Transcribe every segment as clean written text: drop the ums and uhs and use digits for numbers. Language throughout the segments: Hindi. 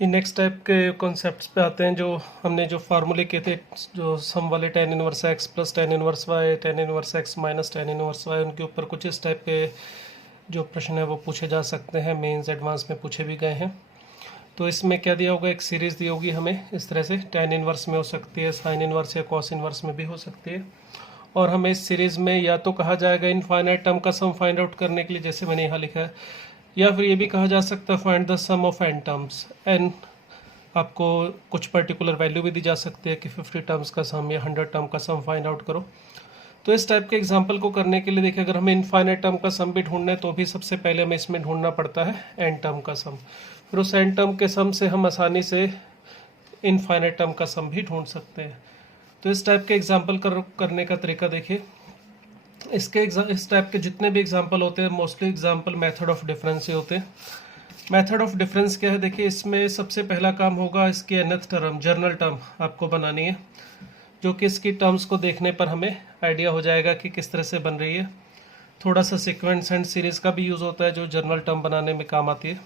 ये नेक्स्ट टाइप के कॉन्सेप्ट्स पे आते हैं, जो हमने जो फार्मूले किए थे, जो सम वाले tan inverse x plus tan inverse y, tan inverse x minus tan inverse y, उनके ऊपर कुछ इस टाइप के जो प्रश्न है वो पूछे जा सकते हैं। मेंस एडवांस में पूछे भी गए हैं। तो इसमें क्या दिया होगा, एक सीरीज़ दी होगी हमें इस तरह से, tan इनवर्स में हो सकती है, साइन इनवर्स या कॉस इनवर्स में भी हो सकती है। और हमें इस सीरीज़ में या तो कहा जाएगा इनफाइनाइट टर्म का सम फाइंड आउट करने के लिए, जैसे मैंने यहाँ लिखा है, या फिर ये भी कहा जा सकता है find the sum of n terms. n आपको कुछ पर्टिकुलर वैल्यू भी दी जा सकती है कि 50 टर्म्स का सम या 100 टर्म का सम फाइंड आउट करो। तो इस टाइप के एग्जांपल को करने के लिए देखिए, अगर हमें इनफाइनाइट टर्म का सम भी ढूंढना है तो भी सबसे पहले हमें इसमें ढूंढना पड़ता है n टर्म का सम। फिर उस n टर्म के सम से हम आसानी से इनफाइनाइट टर्म का सम भी ढूंढ सकते हैं। तो इस टाइप के एग्जाम्पल करने का तरीका देखिए। इस टाइप के जितने भी एग्जाम्पल होते हैं, mostly example method of difference ही होते हैं। मेथड ऑफ डिफरेंस क्या है, देखिए इसमें सबसे पहला काम होगा इसकी nth टर्म, जर्नल टर्म आपको बनानी है, जो कि इसकी टर्म्स को देखने पर हमें आइडिया हो जाएगा कि किस तरह से बन रही है। थोड़ा सा सीक्वेंस एंड सीरीज़ का भी यूज़ होता है जो जर्नल टर्म बनाने में काम आती है।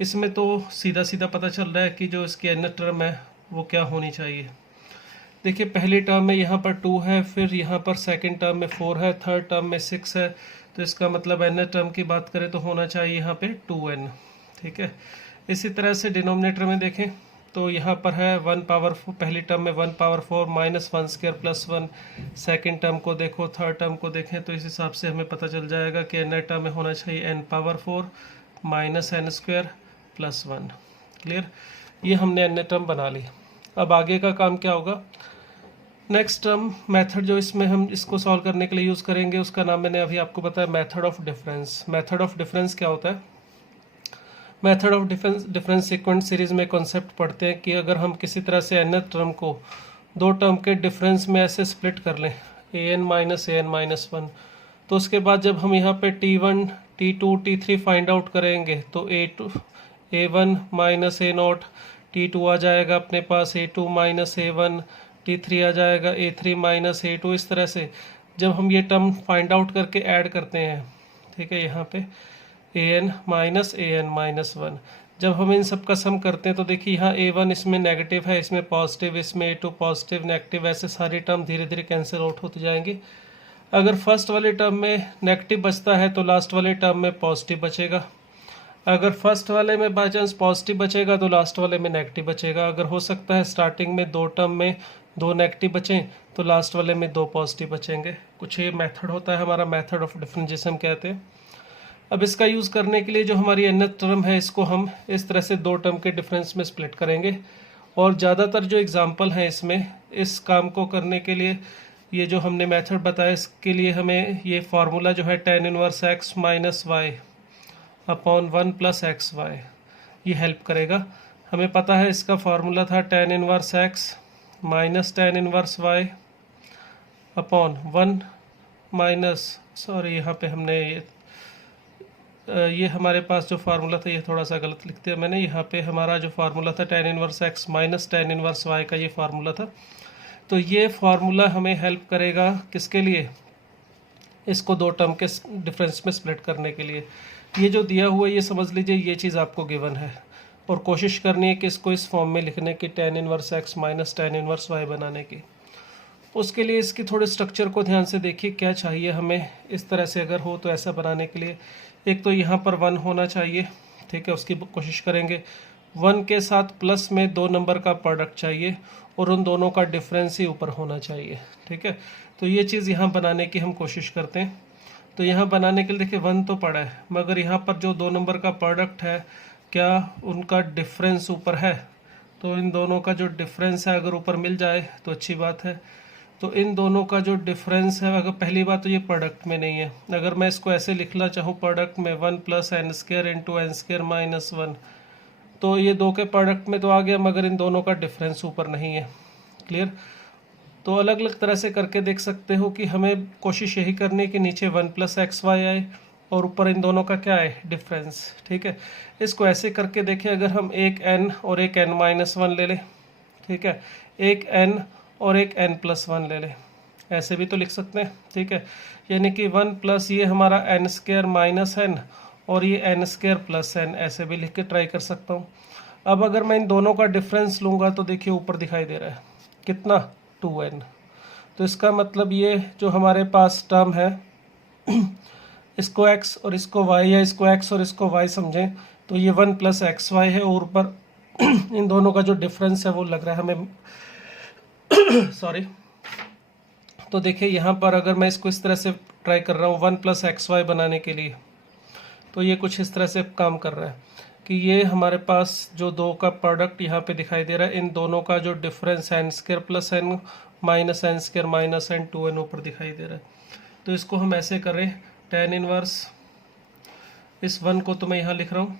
इसमें तो सीधा सीधा पता चल रहा है कि जो इसकी nth टर्म है वो क्या होनी चाहिए। देखिए पहली टर्म में यहाँ पर 2 है, फिर यहाँ पर सेकंड टर्म में 4 है, थर्ड टर्म में 6 है, तो इसका मतलब nth टर्म की बात करें तो होना चाहिए यहाँ पे 2n। ठीक है। इसी तरह से डिनोमिनेटर में देखें तो यहाँ पर है 1 पावर, पहली टर्म में 1 power 4 minus 1 square plus 1। Second term को देखो, थर्ड टर्म को देखें तो इस हिसाब से हमें पता चल जाएगा कि n टर्म में होना चाहिए n power 4 minus n square plus 1। Clear, ये हमने n टर्म बना ली। अब आगे का काम क्या होगा, नेक्स्ट टर्म मेथड जो इसमें हम इसको सॉल्व करने के लिए यूज़ करेंगे उसका नाम मैंने अभी आपको बताया method of difference. Method of difference क्या होता है, method of difference sequence series में कॉन्सेप्ट पढ़ते हैं कि अगर हम किसी तरह से nth टर्म को दो टर्म के डिफरेंस में ऐसे स्प्लिट कर लें an माइनस 1, तो उसके बाद जब हम यहाँ पे t1 t2 t3 find out करेंगे तो a1 माइनस a0 t2 आ जाएगा अपने पास, a2 माइनस a1 t3 आ जाएगा, a3 माइनस a2। इस तरह से जब हम ये टर्म फाइंड आउट करके ऐड करते हैं, ठीक है, यहाँ पे an माइनस 1, जब हम इन सब का सम करते हैं तो देखिए यहाँ a1 इसमें नेगेटिव है, इसमें पॉजिटिव, इसमें a2 पॉजिटिव नेगेटिव, ऐसे सारी टर्म धीरे धीरे कैंसिल आउट होते जाएंगे। अगर फर्स्ट वाले टर्म में नेगेटिव बचता है तो लास्ट वाले टर्म में पॉजिटिव बचेगा। अगर फर्स्ट वाले में बाई चांस पॉजिटिव बचेगा तो लास्ट वाले में नेगेटिव बचेगा। अगर हो सकता है स्टार्टिंग में दो टर्म में दो नेगेटिव बचें तो लास्ट वाले में दो पॉजिटिव बचेंगे। कुछ ये मेथड होता है हमारा, मेथड ऑफ डिफरेंस जिसे हम कहते हैं। अब इसका यूज़ करने के लिए जो हमारी nth टर्म है इसको हम इस तरह से दो टर्म के डिफरेंस में स्प्लिट करेंगे। और ज़्यादातर जो एग्जांपल हैं इसमें इस काम को करने के लिए ये जो हमने मेथड बताया इसके लिए हमें ये फार्मूला जो है tan inverse x minus y upon 1 plus x y, ये हेल्प करेगा। हमें पता है इसका फार्मूला था tan inverse x minus tan inverse y upon 1 minus, sorry यहाँ पे हमने ये हमारे पास जो फार्मूला था ये थोड़ा सा गलत लिख दिया मैंने। यहाँ पे हमारा जो फार्मूला था tan inverse x minus tan inverse y का ये फार्मूला था। तो ये फार्मूला हमें हेल्प करेगा किसके लिए, इसको दो टर्म के डिफरेंस में स्प्लिट करने के लिए। ये जो दिया हुआ है ये समझ लीजिए ये चीज़ आपको गिवन है, और कोशिश करनी है कि इसको इस फॉर्म में लिखने की, tan inverse x minus tan inverse y बनाने की। उसके लिए इसकी थोड़े स्ट्रक्चर को ध्यान से देखिए क्या चाहिए हमें। इस तरह से अगर हो तो ऐसा बनाने के लिए एक तो यहाँ पर 1 होना चाहिए, ठीक है, उसकी कोशिश करेंगे। 1 के साथ प्लस में दो नंबर का प्रोडक्ट चाहिए और उन दोनों का डिफरेंस ही ऊपर होना चाहिए, ठीक है। तो ये चीज़ यहाँ बनाने की हम कोशिश करते हैं। तो यहाँ बनाने के लिए देखिए 1 तो पड़ा है, मगर यहाँ पर जो दो नंबर का प्रोडक्ट है क्या उनका डिफरेंस ऊपर है, तो इन दोनों का जो डिफरेंस है अगर ऊपर मिल जाए तो अच्छी बात है। तो इन दोनों का जो डिफरेंस है, अगर पहली बात तो ये प्रोडक्ट में नहीं है, अगर मैं इसको ऐसे लिखना चाहूँ प्रोडक्ट में 1 plus n square into n square minus 1, तो ये दो के प्रोडक्ट में तो आ गया, मगर इन दोनों का डिफरेंस ऊपर नहीं है। क्लियर, तो अलग अलग तरह से करके देख सकते हो कि हमें कोशिश यही करनी है कि नीचे 1 प्लस एक्स वाई आए और ऊपर इन दोनों का क्या है, डिफरेंस, ठीक है। इसको ऐसे करके देखें, अगर हम एक n और एक n माइनस 1 ले लें, ठीक है, एक n और एक n प्लस 1 ले लें, ऐसे भी तो लिख सकते हैं, ठीक है। यानी कि 1 प्लस ये हमारा n स्क्वायर माइनस n और ये n स्क्वायर प्लस n, ऐसे भी लिख के ट्राई कर सकता हूँ। अब अगर मैं इन दोनों का डिफरेंस लूँगा तो देखिए ऊपर दिखाई दे रहा है कितना 2n। तो इसका मतलब ये जो हमारे पास टर्म है इसको x और इसको y या इसको x और इसको y समझें तो ये 1 + xy है और ऊपर इन दोनों का जो डिफरेंस है वो लग रहा है हमें सॉरी। तो देखिए यहाँ पर अगर मैं इसको इस तरह से ट्राई कर रहा हूँ 1 + xy बनाने के लिए, तो ये कुछ इस तरह से काम कर रहा है कि ये हमारे पास जो दो का प्रोडक्ट यहाँ पे दिखाई दे रहा है, इन दोनों का जो difference n² + n minus n² minus n 2n ऊपर दिखाई दे रहा है। तो इसको हम ऐसे करें tan इनवर्स इस 1 को तो मैं यहाँ लिख रहा हूँ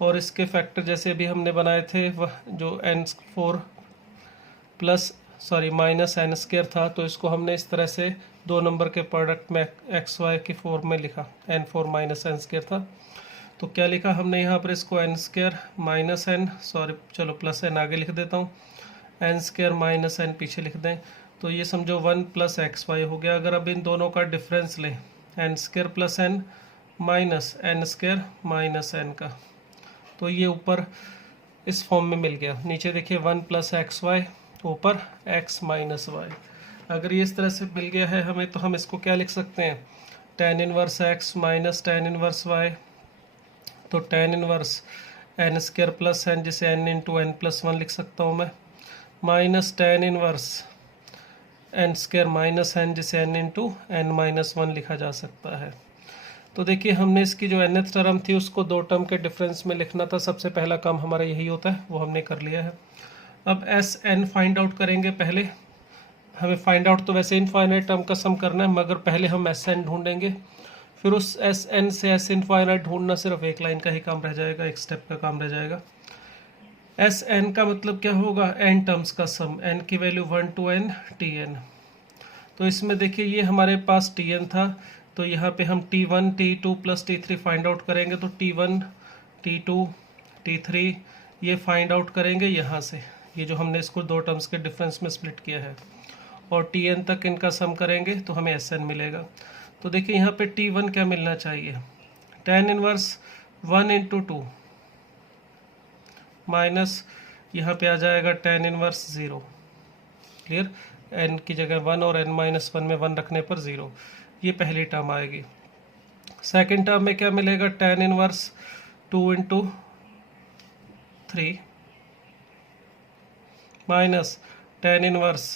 और इसके फैक्टर जैसे अभी हमने बनाए थे जो n4 प्लस माइनस n² था, तो इसको हमने इस तरह से दो नंबर के प्रोडक्ट में xy की फॉर्म में लिखा, n4 माइनस n² था। तो क्या लिखा हमने यहाँ पर इसको n² माइनस n चलो प्लस n आगे लिख देता हूँ, n² माइनस n पीछे लिख दें। तो ये समझो 1 + xy हो गया। अगर अब इन दोनों का डिफरेंस लें n² + n minus n² minus n का, तो ये ऊपर इस फॉर्म में मिल गया। नीचे देखिए 1 + xy ऊपर x माइनस y। अगर ये इस तरह से मिल गया है हमें तो हम इसको क्या लिख सकते हैं tan inverse x minus tan inverse y। तो tan इनवर्स n² + n जिसे n × n + 1 लिख सकता हूँ मैं, minus tan inverse n² minus n जिसे n × n - 1 लिखा जा सकता है। तो देखिए हमने इसकी जो nth टर्म थी उसको दो टर्म के डिफरेंस में लिखना था। सबसे पहला काम हमारा यही होता है, वो हमने कर लिया है। अब Sn फाइंड आउट करेंगे। पहले हमें फाइंड आउट तो वैसे इनफाइनाइट टर्म का सम करना है, मगर पहले हम Sn ढूंढेंगे, फिर उस Sn से S इनफाइनाइट ढूंढना सिर्फ एक लाइन का ही काम रह जाएगा, एक स्टेप का काम रह जाएगा। Sn का मतलब क्या होगा, n टर्म्स का सम, n की वैल्यू 1 to n Tn। तो इसमें देखिए ये हमारे पास Tn था, तो यहाँ पे हम T1 T2 + T3 find out करेंगे। तो T1 T2 T3 ये फाइंड आउट करेंगे यहाँ से, ये जो हमने इसको दो टर्म्स के डिफरेंस में स्प्लिट किया है, और Tn तक इनका सम करेंगे तो हमें Sn मिलेगा। तो देखिए यहाँ पे T1 क्या मिलना चाहिए, tan इनवर्स 1 × 2 माइनस यहाँ पे आ जाएगा tan इनवर्स 0। क्लियर, n की जगह 1 और n - 1 में 1 रखने पर 0, ये पहली टर्म आएगी। सेकंड टर्म में क्या मिलेगा, tan inverse 2 × 3 minus tan inverse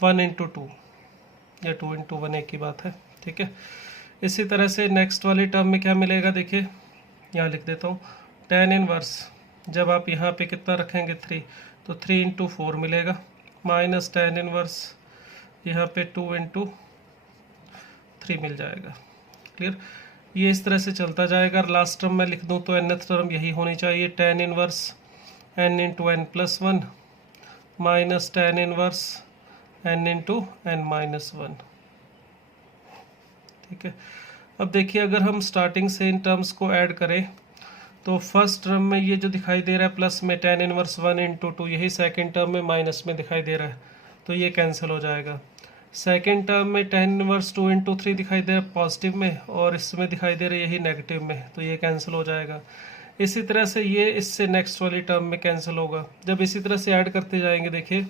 1 × 2 या 2 × 1 एक ही बात है, ठीक है। इसी तरह से नेक्स्ट वाली टर्म में क्या मिलेगा, देखिए यहाँ लिख देता हूँ, tan इनवर्स जब आप यहाँ पे कितना रखेंगे 3, तो 3 × 4 मिलेगा, माइनस tan इनवर्स यहाँ पे 2 × 3 मिल जाएगा। क्लियर, ये इस तरह से चलता जाएगा। लास्ट टर्म में लिख दूँ तो nth टर्म यही होनी चाहिए, tan inverse n × n + 1 minus tan inverse n × n - 1। ठीक है। अब देखिए अगर हम स्टार्टिंग से इन टर्म्स को ऐड करें तो फर्स्ट टर्म में ये जो दिखाई दे रहा है प्लस में tan इनवर्स 1 × 2, यही सेकंड टर्म में माइनस में दिखाई दे रहा है, तो ये कैंसिल हो जाएगा। सेकंड टर्म में tan इनवर्स 2 × 3 दिखाई दे रहा है पॉजिटिव में, और इसमें दिखाई दे रहा है यही नेगेटिव में, तो ये कैंसिल हो जाएगा। इसी तरह से ये इससे नेक्स्ट वाली टर्म में कैंसिल होगा। जब इसी तरह से ऐड करते जाएंगे देखिए,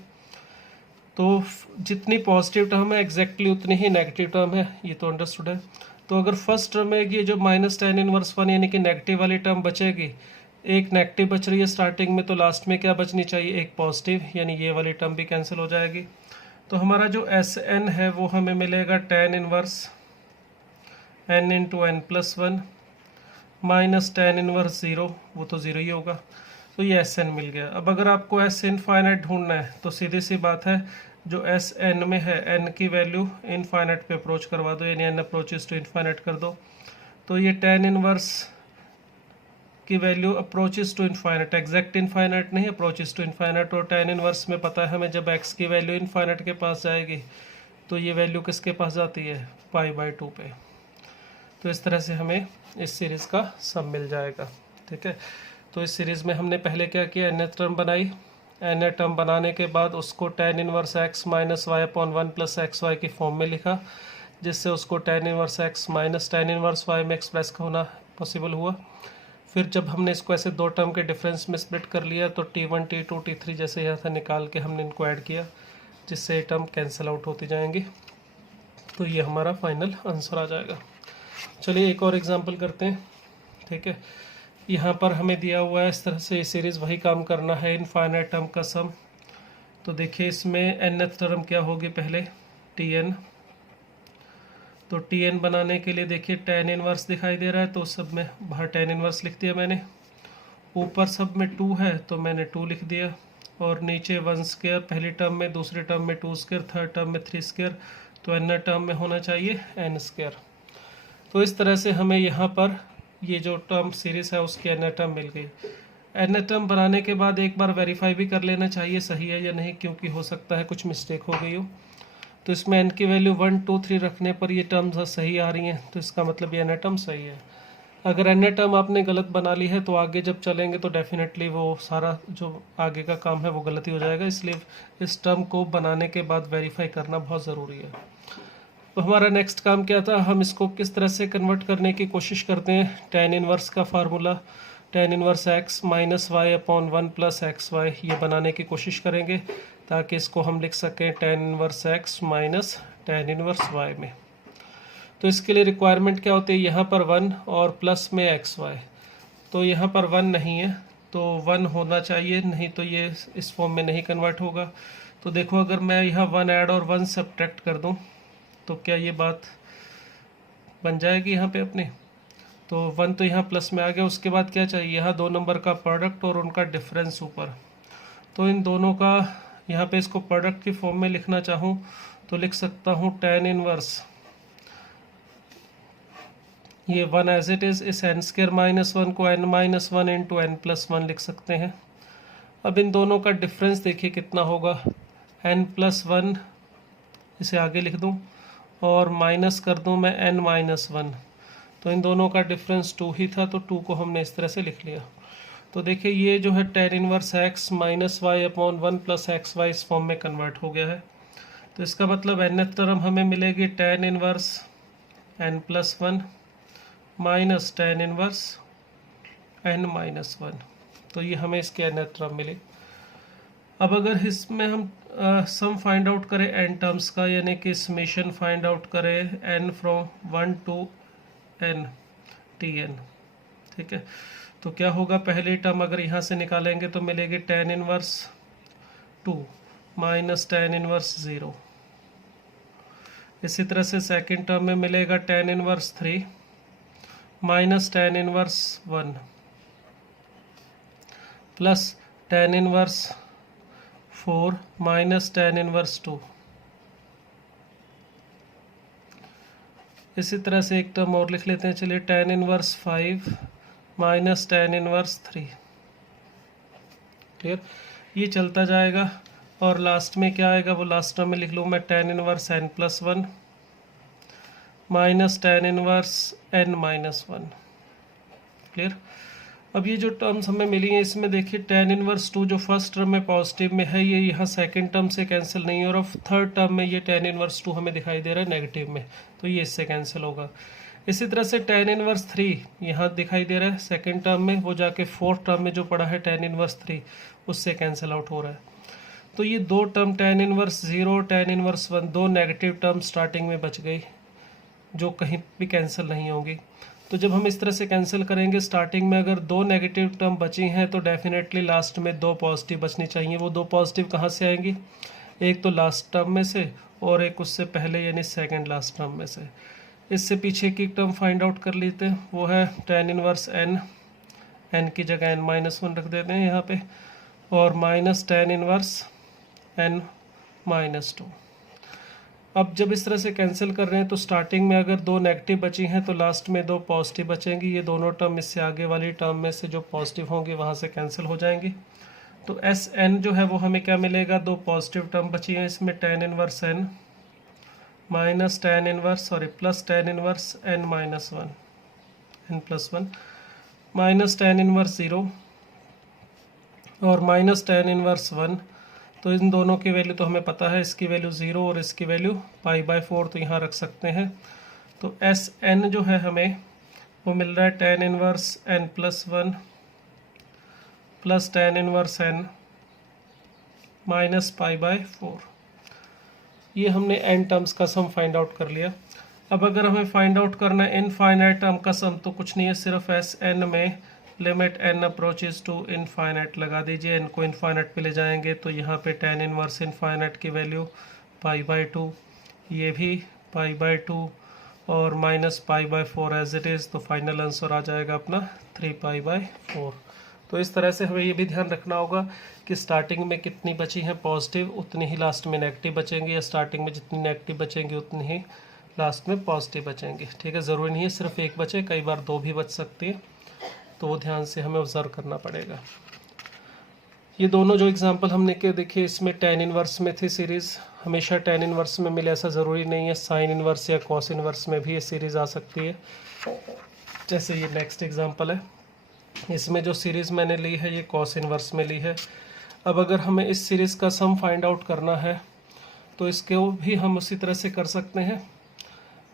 तो जितनी पॉजिटिव टर्म है एग्जैक्टली उतनी ही नेगेटिव टर्म है, ये तो अंडरस्टूड है। तो अगर फर्स्ट टर्म में ये जो माइनस tan इनवर्स 1 यानी कि नेगेटिव वाली टर्म बचेगी, एक नेगेटिव बच रही है स्टार्टिंग में, तो लास्ट में क्या बचनी चाहिए, एक पॉजिटिव, यानी ये वाली टर्म भी कैंसिल हो जाएगी। तो हमारा जो Sn है वो हमें मिलेगा tan inverse n × n + 1 minus tan inverse 0, वो तो 0 ही होगा, तो ये Sn मिल गया। अब अगर आपको S इनफाइनाइट ढूंढना है तो सीधी सी बात है, जो Sn में है n की वैल्यू इनफाइनाइट पे अप्रोच करवा दो, यानी n अप्रोचेस टू इनफाइनाइट कर दो। तो ये tan इनवर्स की value approaches to infinite, exact infinite नहीं, अप्रोचेस टू इनफाइनाइट। और tan इनवर्स में पता है हमें जब x की वैल्यू इनफाइनाइट के पास जाएगी तो ये वैल्यू किसके पास जाती है, π/2 पे। तो इस तरह से हमें इस सीरीज़ का सम मिल जाएगा। ठीक है, तो इस सीरीज़ में हमने पहले क्या किया, nth टर्म बनाई, nth टर्म बनाने के बाद उसको tan inverse x minus y/1 + xy की फॉर्म में लिखा, जिससे उसको tan inverse x minus tan inverse y में एक्सप्रेस होना पॉसिबल हुआ। फिर जब हमने इसको ऐसे दो टर्म के डिफरेंस में स्प्लिट कर लिया तो T1 T2 T3 जैसे यहाँ था निकाल के हमने इनको ऐड किया, जिससे ये टर्म कैंसिल आउट होती जाएंगी। तो ये हमारा फाइनल आंसर आ जाएगा। चलिए एक और एग्जांपल करते हैं। ठीक है, यहाँ पर हमें दिया हुआ है इस तरह से, ये सीरीज़ वही काम करना है, इनफाइनाइट टर्म का सम। तो देखिए इसमें nth टर्म क्या होगी, पहले Tn। तो Tn बनाने के लिए देखिए tan इनवर्स दिखाई दे रहा है, तो सब में बाहर tan इनवर्स लिख दिया मैंने। ऊपर सब में 2 है तो मैंने 2 लिख दिया, और नीचे 1 स्क्वायर पहली टर्म में, दूसरी टर्म में 2 स्क्वायर, थर्ड टर्म में 3 स्क्वायर, तो n टर्म में होना चाहिए n स्क्वायर। तो इस तरह से हमें यहाँ पर ये जो टर्म सीरीज है उसकी n टर्म मिल गई। n टर्म बनाने के बाद एक बार वेरीफाई भी कर लेना चाहिए सही है या नहीं, क्योंकि हो सकता है कुछ मिस्टेक हो गई हो। तो इसमें n की वैल्यू 1 2 3 रखने पर ये टर्म्स सही आ रही हैं, तो इसका मतलब ये n टर्म सही है। अगर n टर्म आपने गलत बना ली है तो आगे जब चलेंगे तो डेफिनेटली वो सारा जो आगे का काम है वो गलती हो जाएगा, इसलिए इस टर्म को बनाने के बाद वेरीफाई करना बहुत ज़रूरी है। तो हमारा नेक्स्ट काम क्या था, हम इसको किस तरह से कन्वर्ट करने की कोशिश करते हैं। tan इनवर्स का formula tan inverse x minus y upon 1 plus x y, ये बनाने की कोशिश करेंगे ताकि इसको हम लिख सकें tan inverse x minus tan inverse y में। तो इसके लिए रिक्वायरमेंट क्या होती है, यहाँ पर 1 और प्लस में एक्स वाई। तो यहाँ पर 1 नहीं है तो 1 होना चाहिए, नहीं तो ये इस फॉर्म में नहीं कन्वर्ट होगा। तो देखो अगर मैं यहाँ 1 ऐड और 1 सब्ट्रैक्ट कर दूँ तो क्या ये बात बन जाएगी यहाँ पे अपने। तो 1 तो यहाँ प्लस में आ गया, उसके बाद क्या चाहिए, यहाँ दो नंबर का प्रोडक्ट और उनका डिफरेंस ऊपर। तो इन दोनों का यहाँ पे इसको प्रोडक्ट की फॉर्म में लिखना चाहूँ तो लिख सकता हूँ tan इनवर्स ये 1 एज इट इज़, इस n स्क्वायर माइनस 1 को n minus 1 into n plus 1 लिख सकते हैं। अब इन दोनों का डिफरेंस देखिए कितना होगा, n प्लस 1 इसे आगे लिख दूँ और माइनस कर दूँ मैं n माइनस 1, तो इन दोनों का डिफरेंस 2 ही था, तो 2 को हमने इस तरह से लिख लिया। तो देखिए ये जो है tan inverse x minus y upon 1 plus x y इस फॉर्म में कन्वर्ट हो गया है। तो इसका मतलब nth टर्म हमें मिलेगी tan inverse n plus 1 minus tan inverse n minus 1, तो ये हमें इसके nth टर्म मिली। अब अगर इसमें हम सम फाइंड आउट करें n टर्म्स का, यानी कि समेशन फाइंड आउट करें n from 1 to n Tn, ठीक है, तो क्या होगा, पहली टर्म अगर यहाँ से निकालेंगे तो मिलेगी tan inverse 2 minus tan inverse 0। इसी तरह से सेकंड टर्म में मिलेगा tan inverse 3 minus tan inverse 1 plus tan inverse 4 minus tan inverse 2। इसी तरह से एक टर्म और लिख लेते हैं, चलिए tan inverse 5 minus tan inverse 3। Clear, ये चलता जाएगा और लास्ट में क्या आएगा वो लास्ट टर्म में लिख लूँ मैं, tan inverse n plus 1 minus tan inverse n minus 1। Clear, अब ये जो टर्म्स हमें मिली हैं इसमें देखिए tan इनवर्स 2 जो फर्स्ट टर्म में पॉजिटिव में है, ये यहाँ सेकंड टर्म से कैंसिल नहीं है, और अब थर्ड टर्म में ये tan इनवर्स 2 हमें दिखाई दे रहा है नेगेटिव में, तो ये इससे कैंसिल होगा। इसी तरह से tan इनवर्स 3 यहाँ दिखाई दे रहा है सेकंड टर्म में, वो जाके फोर्थ टर्म में जो पड़ा है tan इनवर्स 3 उससे कैंसिल आउट हो रहा है। तो ये दो term tan inverse 0 tan inverse 1 दो नेगेटिव टर्म स्टार्टिंग में बच गई जो कहीं भी कैंसिल नहीं होगी। तो जब हम इस तरह से कैंसिल करेंगे, स्टार्टिंग में अगर दो नेगेटिव टर्म बची हैं तो डेफिनेटली लास्ट में दो पॉजिटिव बचनी चाहिए। वो दो पॉजिटिव कहाँ से आएंगी, एक तो लास्ट टर्म में से और एक उससे पहले यानी सेकंड लास्ट टर्म में से। इससे पीछे की टर्म फाइंड आउट कर लेते हैं, वो है tan इनवर्स n की जगह n माइनस 1 रख देते हैं यहाँ पे, और minus tan inverse n minus 2। अब जब इस तरह से कैंसिल कर रहे हैं तो स्टार्टिंग में अगर दो नेगेटिव बची हैं तो लास्ट में दो पॉजिटिव बचेंगी, ये दोनों टर्म इससे आगे वाली टर्म में से जो पॉजिटिव होंगे वहाँ से कैंसिल हो जाएंगी। तो Sn जो है वो हमें क्या मिलेगा, दो पॉजिटिव टर्म बची हैं इसमें tan inverse n minus tan inverse plus tan inverse n minus 1 n plus 1 minus tan inverse 0 और माइनस tan इनवर्स 1। तो इन दोनों की वैल्यू तो हमें पता है, इसकी वैल्यू 0 और इसकी वैल्यू π/4, तो यहाँ रख सकते हैं। तो Sn जो है हमें वो मिल रहा है tan inverse n+1 plus tan inverse n minus π/4। ये हमने n टर्म्स का सम फाइंड आउट कर लिया। अब अगर हमें फाइंड आउट करना है इनफाइनाइट टर्म का सम, तो कुछ नहीं है, सिर्फ Sn में limit n approaches to infinite लगा दीजिए। n को इनफाइनाइट पे ले जाएंगे तो यहाँ पे tan इनवर्स इनफाइनाइट की वैल्यू π/2, ये भी π/2 और माइनस π/4 एज इट इज़। तो फाइनल आंसर आ जाएगा अपना 3π/4। तो इस तरह से हमें ये भी ध्यान रखना होगा कि स्टार्टिंग में कितनी बची हैं पॉजिटिव, उतनी ही लास्ट में नेगेटिव बचेंगी, या स्टार्टिंग में जितनी नेगेटिव बचेंगी उतनी ही लास्ट में पॉजिटिव बचेंगे। ठीक है, ज़रूरी नहीं है सिर्फ एक बचे, कई बार दो भी बच सकती है, तो वो ध्यान से हमें ऑब्जर्व करना पड़ेगा। ये दोनों जो एग्जांपल हमने के देखे, इसमें tan इनवर्स में थी सीरीज़। हमेशा tan इनवर्स में मिले ऐसा ज़रूरी नहीं है, साइन इनवर्स या कॉस इनवर्स में भी ये सीरीज़ आ सकती है। जैसे ये नेक्स्ट एग्जांपल है, इसमें जो सीरीज़ मैंने ली है ये कॉस इनवर्स में ली है। अब अगर हमें इस सीरीज़ का सम फाइंड आउट करना है तो इसको भी हम उसी तरह से कर सकते हैं,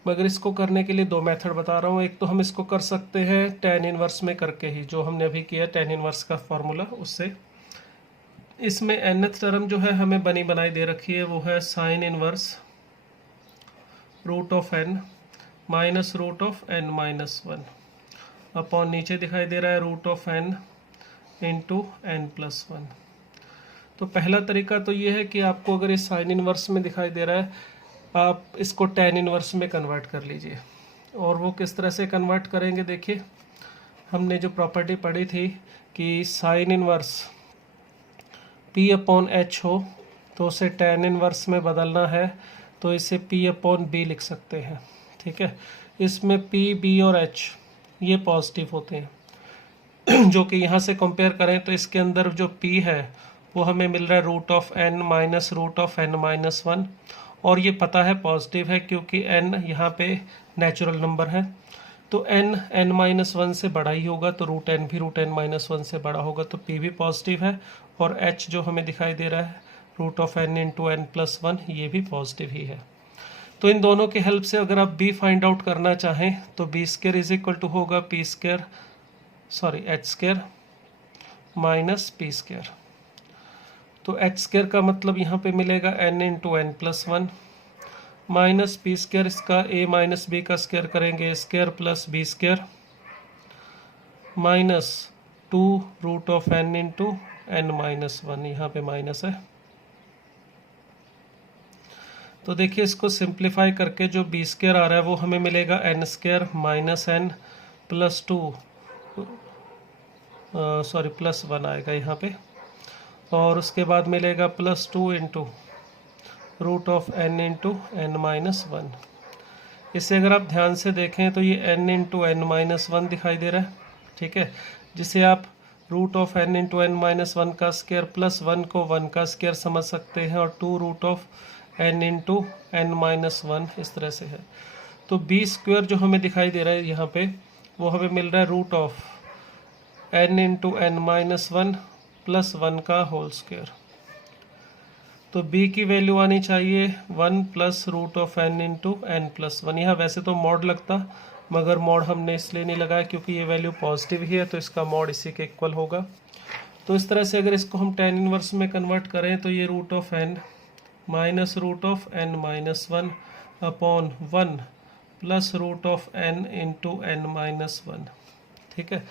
मगर इसको करने के लिए दो मेथड बता रहा हूँ। एक तो हम इसको कर सकते हैं tan इनवर्स में करके ही, जो हमने अभी किया tan इनवर्स का फॉर्मूला उससे। इसमें nth टर्म जो है हमें बनी बनाई दे रखी है, वो है sine inverse √n minus √n-1 upon नीचे दिखाई दे रहा है √n इंटू n+1। तो पहला तरीका तो ये है कि आपको अगर ये साइन इनवर्स में दिखाई दे रहा है, आप इसको tan इनवर्स में कन्वर्ट कर लीजिए। और वो किस तरह से कन्वर्ट करेंगे, देखिए हमने जो प्रॉपर्टी पढ़ी थी कि साइन इनवर्स P/H हो तो उसे tan इनवर्स में बदलना है, तो इसे P/B लिख सकते हैं। ठीक है, इसमें P, B और H ये पॉजिटिव होते हैं जो कि यहाँ से कंपेयर करें तो इसके अंदर जो P है वो हमें मिल रहा है √n माइनस √n-1, और ये पता है पॉजिटिव है क्योंकि n यहाँ पे नेचुरल नंबर है, तो n-1 से बड़ा ही होगा, तो √n भी √n-1 से बड़ा होगा, तो P भी पॉजिटिव है, और H जो हमें दिखाई दे रहा है √n इंटू n+1 ये भी पॉजिटिव ही है। तो इन दोनों के हेल्प से अगर आप B फाइंड आउट करना चाहें तो B² इज इक्वल टू होगा H² माइनस P²। तो H² का मतलब यहाँ पे मिलेगा n into n+1 minus P², इसका a माइनस b का स्क्वायर करेंगे A² plus B² minus 2√n into n-1, यहाँ पे माइनस है। तो देखिए इसको सिंप्लीफाई करके जो B² आ रहा है वो हमें मिलेगा n² माइनस n प्लस 1 आएगा यहाँ पे, और उसके बाद मिलेगा +2 इंटू √n इंटू n-1। इसे अगर आप ध्यान से देखें तो ये n इंटू n-1 दिखाई दे रहा है। ठीक है, जिसे आप √n इंटू n-1 का स्क्वायर प्लस 1 को 1 का स्क्वायर समझ सकते हैं, और 2√n इंटू n-1 इस तरह से है। तो B² जो हमें दिखाई दे रहा है यहाँ पे वो हमें मिल रहा है √n इंटू n-1 प्लस 1 का होल स्क्वायर। तो B की वैल्यू आनी चाहिए 1 प्लस √n इंटू n+1। यहाँ वैसे तो मॉड लगता, मगर मॉड हमने इसलिए नहीं लगाया क्योंकि ये वैल्यू पॉजिटिव ही है, तो इसका मॉड इसी के इक्वल होगा। तो इस तरह से अगर इसको हम tan इनवर्स में कन्वर्ट करें तो ये √n minus √n-1 upon 1 plus √n into n-1। ठीक है,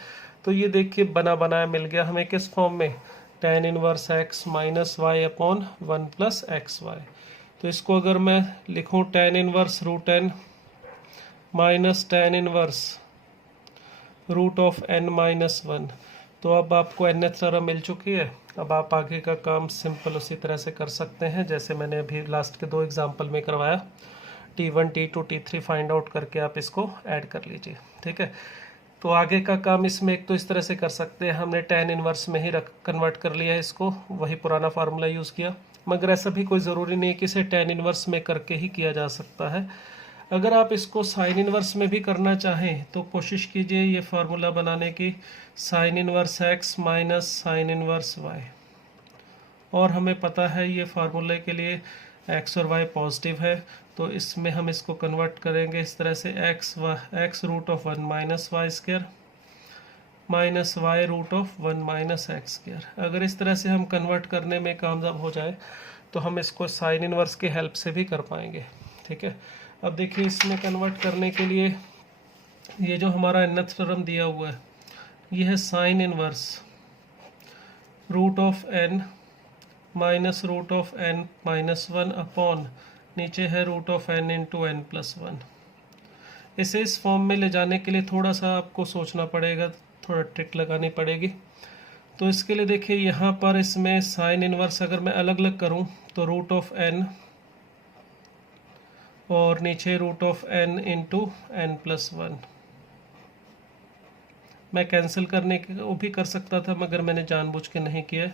तो ये देखिए बना बनाया मिल गया हमें किस फॉर्म में, tan inverse x minus y upon 1 plus XY। तो इसको अगर मैं लिखूं tan inverse √n minus tan inverse √n-1, तो अब आपको nth टर्म मिल चुकी है। अब आप आगे का काम सिंपल उसी तरह से कर सकते हैं जैसे मैंने अभी लास्ट के दो एग्जाम्पल में करवाया। T1, T2, T3 find out करके आप इसको ऐड कर लीजिए। ठीक है, तो आगे का काम इसमें एक तो इस तरह से कर सकते हैं, हमने tan इनवर्स में ही कन्वर्ट कर लिया है इसको, वही पुराना फार्मूला यूज़ किया, मगर ऐसा भी कोई ज़रूरी नहीं है कि इसे tan इनवर्स में करके ही किया जा सकता है। अगर आप इसको साइन इनवर्स में भी करना चाहें तो कोशिश कीजिए ये फार्मूला बनाने की, sine inverse x minus sine inverse y, और हमें पता है ये फार्मूले के लिए एक्स और वाई पॉजिटिव है, तो इसमें हम इसको कन्वर्ट करेंगे इस तरह से x root of 1 minus y square minus y root of 1 minus x square. अगर इस तरह से हम कन्वर्ट करने में कामयाब हो जाए तो हम इसको साइन इनवर्स की हेल्प से भी कर पाएंगे। ठीक है, अब देखिए इसमें कन्वर्ट करने के लिए ये जो हमारा nth टर्म दिया हुआ है ये है sine inverse root of n minus root of n minus 1 upon नीचे है root of n into n plus 1। इसे इस फॉर्म में ले जाने के लिए थोड़ा सा आपको सोचना पड़ेगा, थोड़ा ट्रिक लगानी पड़ेगी। तो इसके लिए देखिए यहाँ पर इसमें साइन इनवर्स अगर मैं अलग अलग करूँ तो रूट ऑफ n और नीचे root of n into n plus 1। मैं कैंसिल करने के वो भी कर सकता था मगर मैंने जानबूझ के नहीं किया,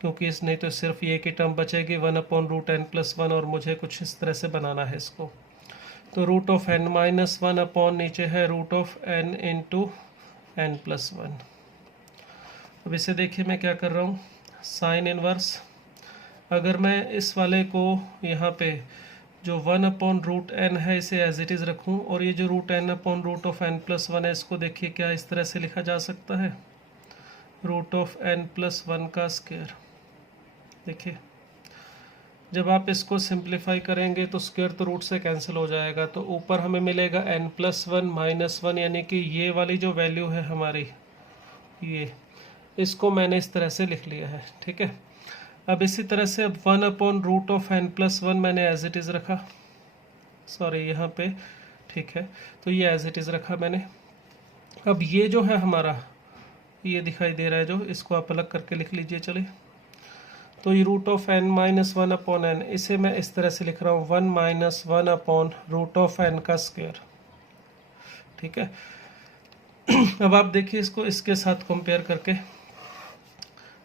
क्योंकि इस नहीं तो सिर्फ ये की टर्म बचेगी 1 अपॉन रूट n प्लस 1 और मुझे कुछ इस तरह से बनाना है इसको। तो root of n minus 1 upon नीचे है root of n into n plus 1। अब इसे देखिए मैं क्या कर रहा हूँ, साइन इनवर्स अगर मैं इस वाले को यहाँ पे जो 1 अपॉन रूट n है इसे एज इट इज़ रखूँ और ये जो root n upon root of n plus 1 है इसको देखिए क्या इस तरह से लिखा जा सकता है, रूट ऑफ n प्लस 1 का स्क्वायर। देखिए जब आप इसको सिंप्लीफाई करेंगे तो स्क्वायर तो रूट से कैंसिल हो जाएगा, तो ऊपर हमें मिलेगा n प्लस 1 माइनस 1, यानी कि ये वाली जो वैल्यू है हमारी ये, इसको मैंने इस तरह से लिख लिया है। ठीक है, अब इसी तरह से अब 1 upon root of n plus 1 मैंने एज इट इज़ रखा, सॉरी यहाँ पे, ठीक है, तो ये एज इट इज़ रखा मैंने। अब ये जो है हमारा ये दिखाई दे रहा है जो, इसको आप अलग करके लिख लीजिए चलिए। तो ये root of n minus 1 upon n, इसे मैं इस तरह से लिख रहा हूँ 1 minus 1 upon root of n का स्क्वायर। ठीक है, अब आप देखिए इसको इसके साथ कंपेयर करके,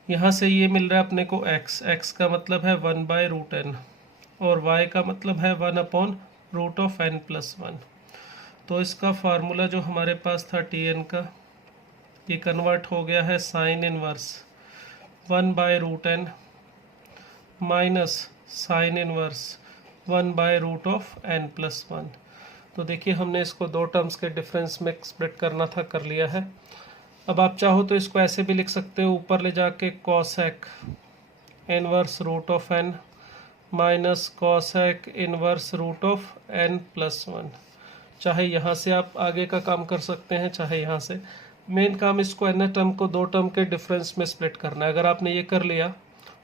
यहाँ से ये मिल रहा है अपने को x का मतलब है 1 बाय रूट n और y का मतलब है 1 upon root of n plus 1। तो इसका फार्मूला जो हमारे पास था tn का, ये कन्वर्ट हो गया है sine inverse 1 by root n minus sine inverse 1 by root of n plus 1। तो देखिए हमने इसको दो टर्म्स के डिफरेंस में स्प्लिट करना था, कर लिया है। अब आप चाहो तो इसको ऐसे भी लिख सकते हो, ऊपर ले जाके cosec inverse root of n minus cosec inverse root of n plus 1। चाहे यहाँ से आप आगे का काम कर सकते हैं, चाहे यहाँ से। मेन काम इसको n टर्म को दो टर्म के डिफरेंस में स्प्लिट करना है। अगर आपने ये कर लिया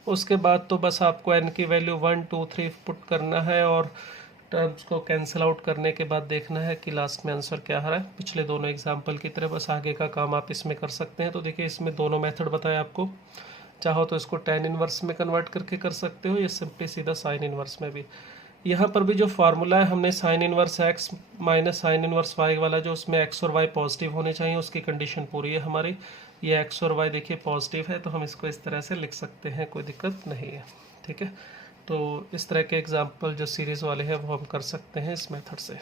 उसके बाद तो बस आपको n की वैल्यू 1 2 3 पुट करना है और टर्म्स को कैंसिल आउट करने के बाद देखना है कि लास्ट में आंसर क्या आ रहा है। पिछले दोनों एग्जाम्पल की तरह बस आगे का काम आप इसमें कर सकते हैं। तो देखिए इसमें दोनों मेथड बताया आपको, चाहो तो इसको tan इनवर्स में कन्वर्ट करके कर सकते हो या सिंपली सीधा साइन इनवर्स में भी। यहाँ पर भी जो फार्मूला है हमने sine inverse x minus sine inverse y वाला, जो उसमें x और y पॉजिटिव होने चाहिए, उसकी कंडीशन पूरी है हमारी। ये x और y देखिए पॉजिटिव है तो हम इसको इस तरह से लिख सकते हैं, कोई दिक्कत नहीं है। ठीक है, तो इस तरह के एग्जाम्पल जो सीरीज़ वाले हैं वो हम कर सकते हैं इस मेथड से।